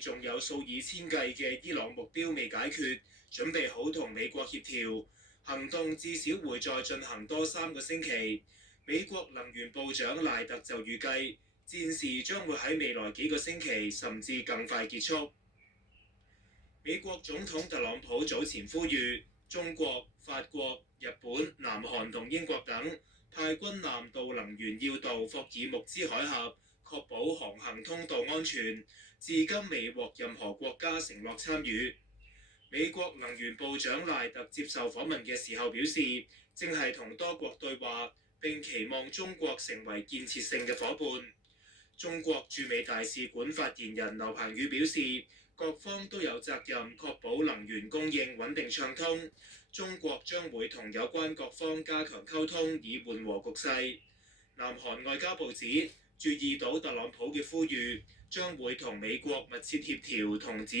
仲有數以千計嘅伊朗目標未解決，準備好同美國協調。行動至少會再進行多3個星期。美國能源部長賴特就預計戰事將會喺未來幾個星期甚至更快結束。美國總統特朗普早前呼籲中國、法國、日本、南韓同英國等派軍艦到能源要道霍爾木茲海峽，確保航行通道安全。至今未獲任何國家承諾參與。美國能源部長賴特接受訪問嘅時候表示，正係同多國對話，並期望中國成為建設性嘅夥伴。中國駐美大使館發言人劉鵬宇表示，各方都有責任確保能源供應穩定暢通。中國將會同有關各方加強溝通，以緩和局勢。南韓外交部指，注意到特朗普嘅呼籲，將會同美國密切協調同仔